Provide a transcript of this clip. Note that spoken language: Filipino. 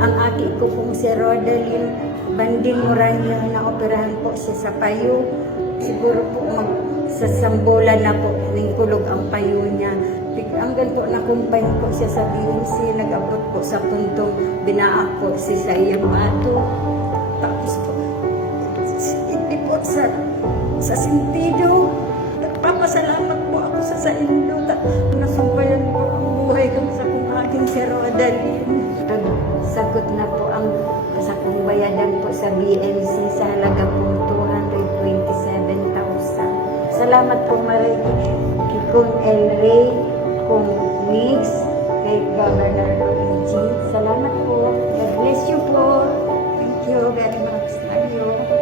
pong si Rodalyn Banding Moraño na operahan po siya sa payo. Siguro po magsasambola na po ng kulog ang payo niya. Big- Hanggang po nakumpay ko siya sa BNC, nag-abot po sa puntong binaak po si sa iyang bato. Tapos po, hindi po sa, sa sentido. Nagpapasalamat po ako sa sa inyo. Ta- Nasubayan po ang buhay ko sa kung aking si Rodalyn. Na po ang sa bayadan po sa BNC sa halaga po 227,000. Salamat po maray kay Kung El Rey, Kung Mix, kay Governor Luigi. Salamat po. God bless you po. Thank you very much. You.